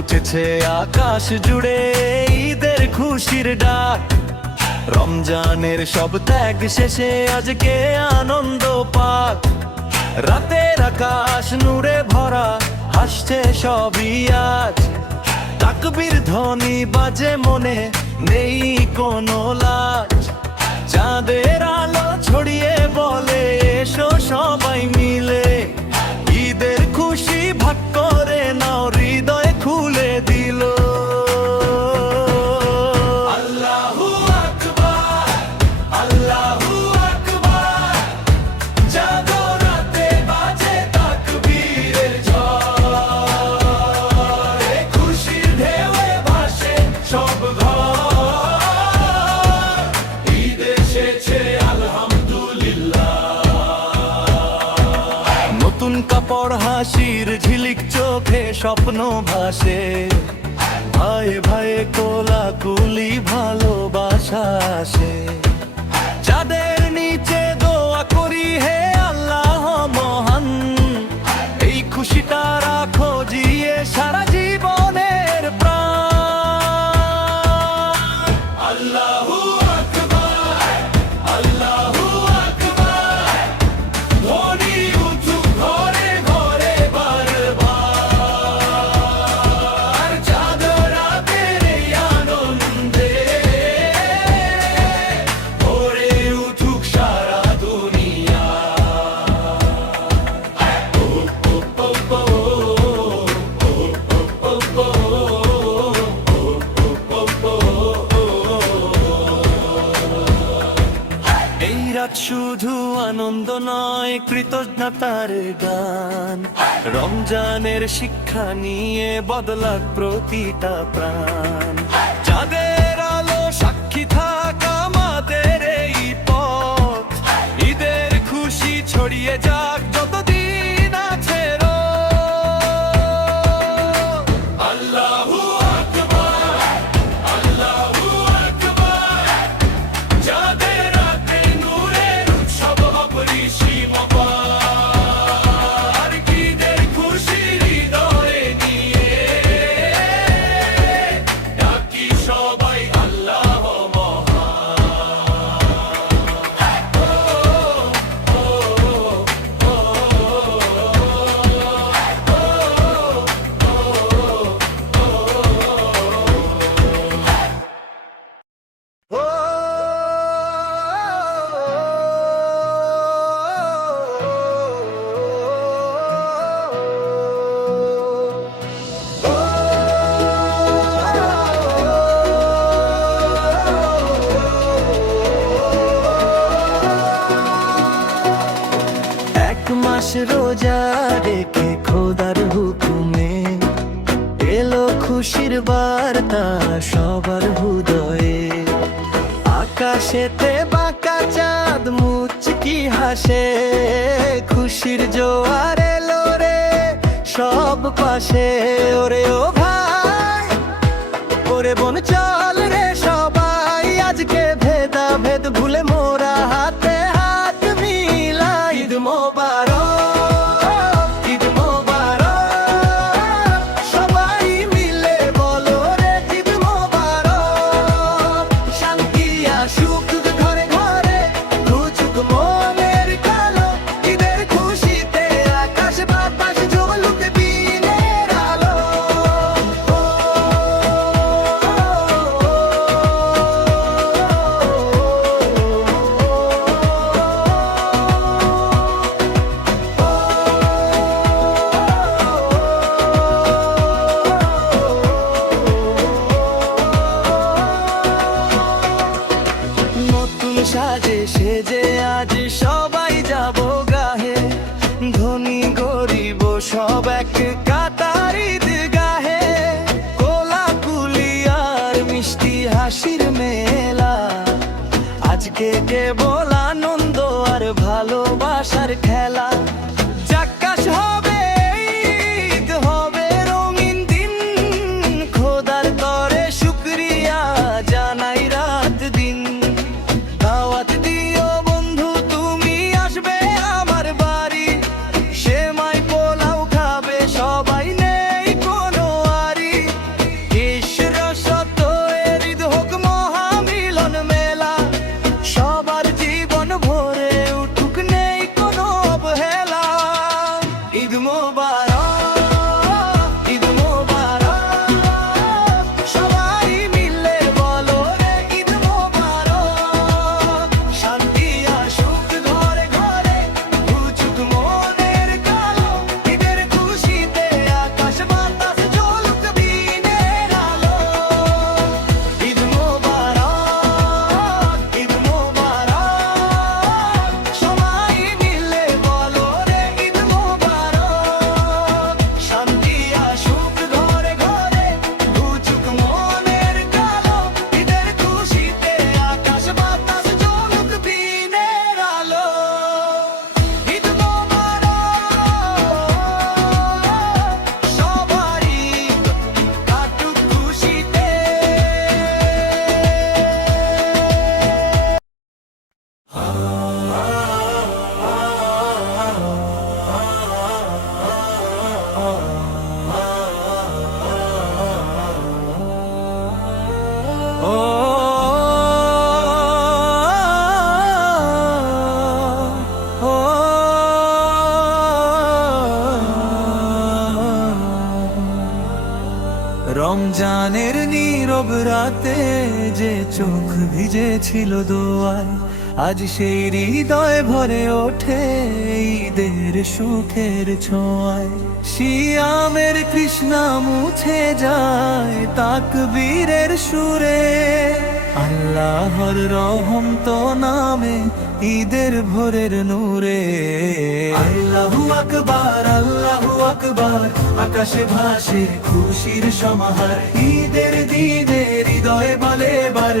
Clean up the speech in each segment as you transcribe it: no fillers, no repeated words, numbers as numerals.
উঠেছে আকাশ জুড়ে ঈদের খুশির ডাক। রমজানের সব ত্যাগ শেষে আজকে আনন্দ পাক। রাতের আকাশ নূরে ভরা, হাসছে সবই আজ। তাকবীর ধ্বনি বাজে মনে, নেই কোনো লাজ। চাঁদের আলো ছড়িয়ে বলে এসো সবাই মিলে, ঈদের খুশি ভাগ করে নাও, হৃদয় খুলে দিল। আল্লাহু আকবার, আল্লাহু আকবার। জাগরাতে বাজে তাকবীরের ঝড়, খুশির ঢেউয়ে ভাসে সব ঘর। ঈদ এসেছে আলহামদুলিল্লাহ। নতুন কাপড়, হাসির ঝিলিক চোখে স্বপ্ন ভাসে। ভাই ভাই কোলাকুলি ভালোবাসা আসে। চাঁদের নিচে দোয়া করি হে আল্লাহ মহান, এই খুশিটা রাখো জিয়ে সারা জীবনের প্রাণ। আল্লাহু আকবার, আল্লাহু আকবার। ধ্বনি উঠুক ঘরে ঘরে বারবার। চাঁদরাতের এই আনন্দে ভরে উঠুক সারা দুনিয়া। এই রাত শুধু আনন্দ নয়, কৃতজ্ঞতার গান। রমজানের শিক্ষা নিয়ে বদলাক প্রতিটা প্রাণ। চাঁদের আলো সাক্ষী থাক আমাদের এই পথ, ঈদের খুশি ছড়িয়ে যাক যতদিন আছে রোজ। আল্লাহু আকবার, আল্লাহু আকবার। চাঁদের রাতে নূরের উৎসব হবে সীমাপার। ঈদের খুশি হৃদয়ে নিয়ে ডাকি সবাই আল্লাহ রোজা রেখে খোদার হুকুমে এলো খুশির বার্তা সবার হৃদয়ে। আকাশেতে বাঁকা চাঁদ মুচকি হাসে, খুশির জোয়ার এলো রে সব পাশে। ওরে ও ভাই, ওরে বোন চল রে সবাই, আজকে ভেদা ভেদ ভুলে মোরা হাতে হাত মিলাই। ঈদ মোবারক, ঈদ মোবারক। সবাই মিলে বলো রে ঈদ মোবারক। শান্তি আসুক ঘরে ঘরে, ঘুচুক মনের কালো। ঈদের খুশিতে আকাশ বাতাস জ্বলুক দিনের আলো। নতুন সাজে সেজে আজ সবাই যাব গাহে, ধনী গরিব সব এক কাতার ঈদগাহে। কোলাকুলি আর মিষ্টি হাসির মেলা, আজকে কেবল আনন্দ আর ভালোবাসার খেলা। চাক্কাস হবে ঈদ, হবে রঙিন দিন, খোদার তরে শুকরিয়া জানাই রাত দিন। দাওয়াত দিও বন্ধু তুমি আসবে আমার বাড়ি, সেমাই পোলাও খাবে সবাই, নেই কোনো আরি। রাতে যে চোখ ভিজেছিল দোয়ায়, আজ সেই হৃদয় ভরে ওঠে ঈদের সুখের ছোঁয়ায়। শিয়ামের কৃষ্ণা মুছে যায় তাকবীরের সুরে, আল্লাহর রহম তো নামে ঈদের ভোরের নূরে। আল্লাহু আকবার, আল্লাহু আকবার, আকাশে ভাসে খুশির সমাহার। ঈদের দিনে হৃদয়ে বলে বার,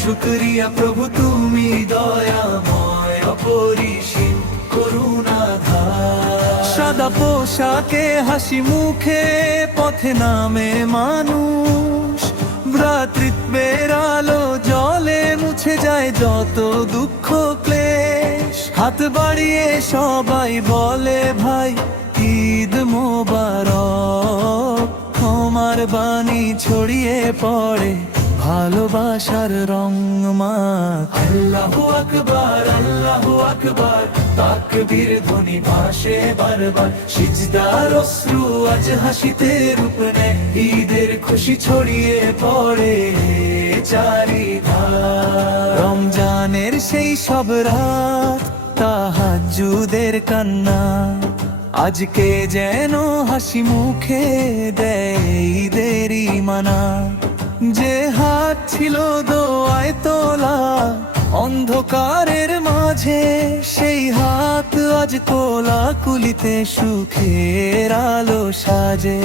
শুকরিয়া প্রভু তুমি দয়াময়, অপরিসীম করুণাধার। সাদা পোশাকে হাসি মুখে পথে নামে মানুষ, ভ্রাতৃত্বের আলো জলে মুছে যায় যত দুঃখ ক্লেশ। হাত বাড়িয়ে সবাই বলে ভাই ঈদ মোবারক, ক্ষমার বাণী ছড়িয়ে পড়ে ভালোবাসার রংমাখ। আল্লাহু আকবার, আল্লাহু আকবার, তাকবীর ধ্বনি ভাসে বারবার। সিজদার অশ্রু আজ হাসিতে রূপ নেয়, ঈদের খুশি ছড়িয়ে পড়ে চারিধার। রমজানের সেই সব রাত, তাহাজ্জুদের কান্না, আজকে যেন হাসি মুখে দেয় ঈদেরই মানা। যে হাত ছিল দোয়ায় তোলা অন্ধকারের মাঝে, সেই হাত আজ কোলা কুলিতে সুখের আলো সাজে।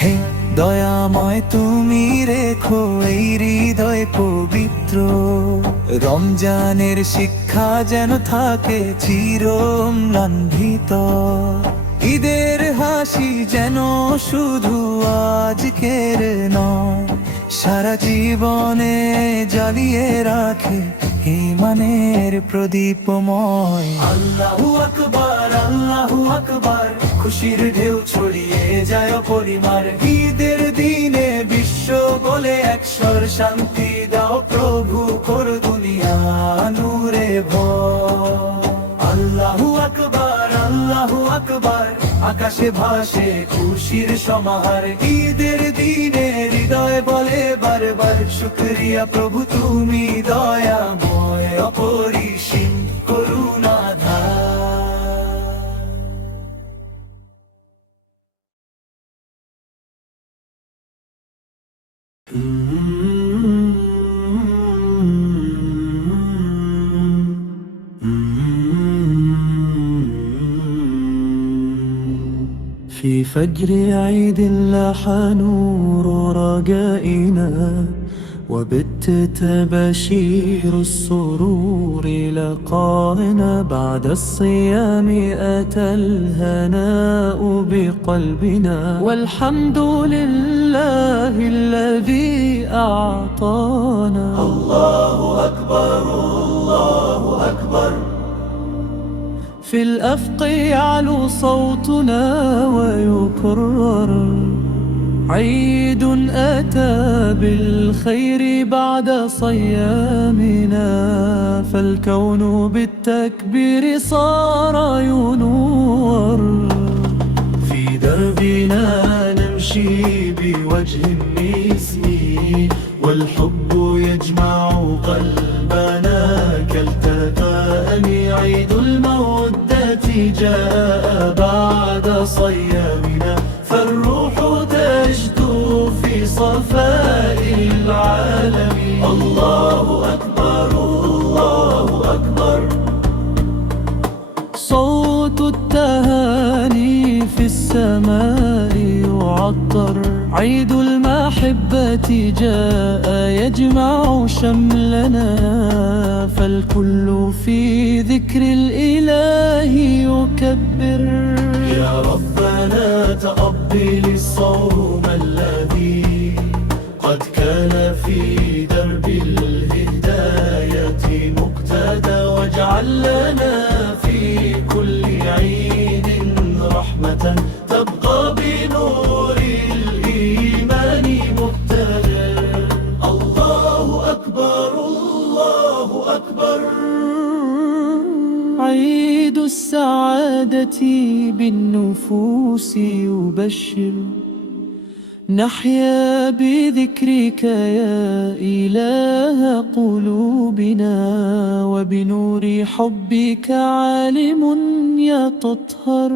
হে দয়াময় তুমি রেখো এই হৃদয় পবিত্র, রমজানের শিক্ষা যেন থাকে চিরম্লান ভিতর। ঈদের হাসি যেন শুধু আজকের নয়, সারা জীবনে জ্বালিয়ে রাখে ঈমানের প্রদীপময়। আল্লাহু আকবার, আল্লাহু আকবার, খুশির ঢেউ ছড়িয়ে যায় পরিমার। ঈদের দিনে বিশ্ব বলে একস্বর শান্তি দাও প্রভু, কর দুনিয়া নূরে ভর। আল্লাহু আকবার, আল্লাহু আকবার, আকাশে ভাসে খুশির সমাহার। ঈদের দিনে হৃদয় বলে বারবার, শুকরিয়া প্রভু তুমি দয়াময়, অপরিসীম করুণাধার। في فجر عيد لاح نور رجائنا، وبت تبشير السرور لقانا. بعد الصيام أتى الهناء بقلبنا، والحمد لله الذي أعطانا. الله أكبر، الله أكبر، في الأفق يعلو صوتنا ويكرر. عيد أتى بالخير بعد صيامنا، فالكون بالتكبير صار ينور. في دربنا نمشي بوجه مسمي، والحب يجمع قلبنا كالتفان. عيد المودة جاء بعد صيامنا، فالروح تجدو في صفاء العالم. الله أكبر، الله أكبر، صوت التهاني في السماء يعطر. عيد المحبة جاء يجمع شملنا، فالكل في ذكر الإله يكبر. يا ربنا تقبل الصوم الذي قد كان في درب الهداية مقتدى، واجعل لنا في كل عيد رحمة تبقى بنور الإيمان مقتدى. الله أكبر، الله أكبر، عيد السعادة بالنفوس يبشر. نحيا بذكرك يا إله قلوبنا وبنور حبك عالم يتطهر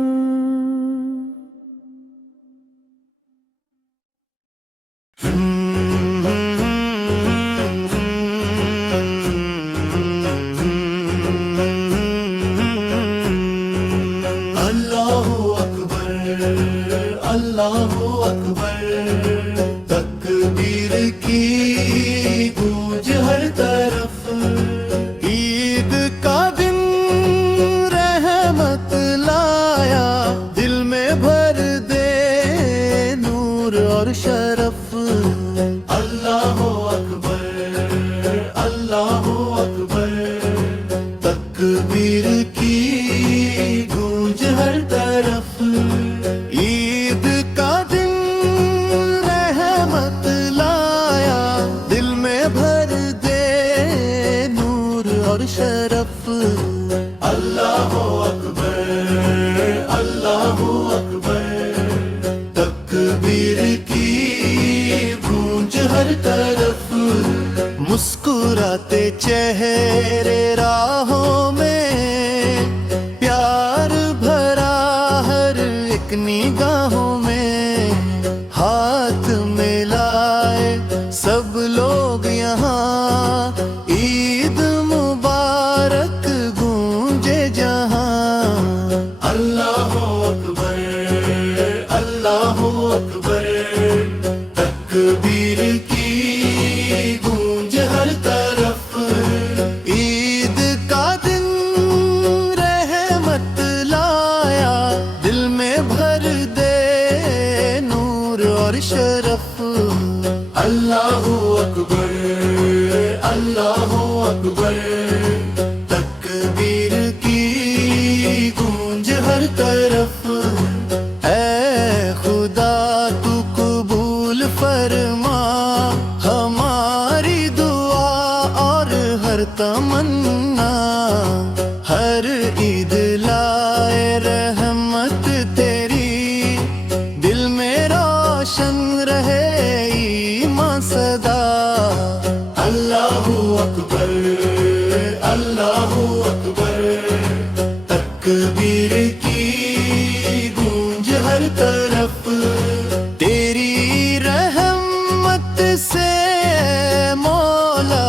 Allahu Akbar, Allahu Akbar, तकबीर की गूंज हर तरफ। ईद का दिन रहमत लाया, दिल में भर दे नूर और शरफ। अल्लाहु अकबर, अल्लाहु अकबर, तकबीर की गूंज हर तरफ। ईद का दिन रहमत लाया, दिल में भर दे नूर और शरफ। अल्लाहु अकबर, अल्लाहु अकबर, तकबीर की गूंज हर तरफ। मुस्कुराते चेहरे राहों में, प्यार भरा हर एक निगाहों में। हाथ मिलाए सब लोग यहाँ, ईद मुबारक गूंजे जहाँ। अल्लाहु अकबर, अल्लाहु अकबर, तकबीर की गूंज हर तरफ। ईद का दिन रहमत लाया, दिल में भर दे नूर और शरफ। अल्लाहु अकबर, अल्लाहु अकबर, तकबीर की गूंज हर तरफ। ऐ खुदा तू कबूल फरमा हमारी दुआ और हर तमन्ना। हर ईद लाए रहमत तेरी, दिल में रोशन रहे ईमान सदा। अल्लाहु अकबर, अल्लाहु अकबर, तकबीर की गूंज हर तरफ। तेरी रहमत से मौला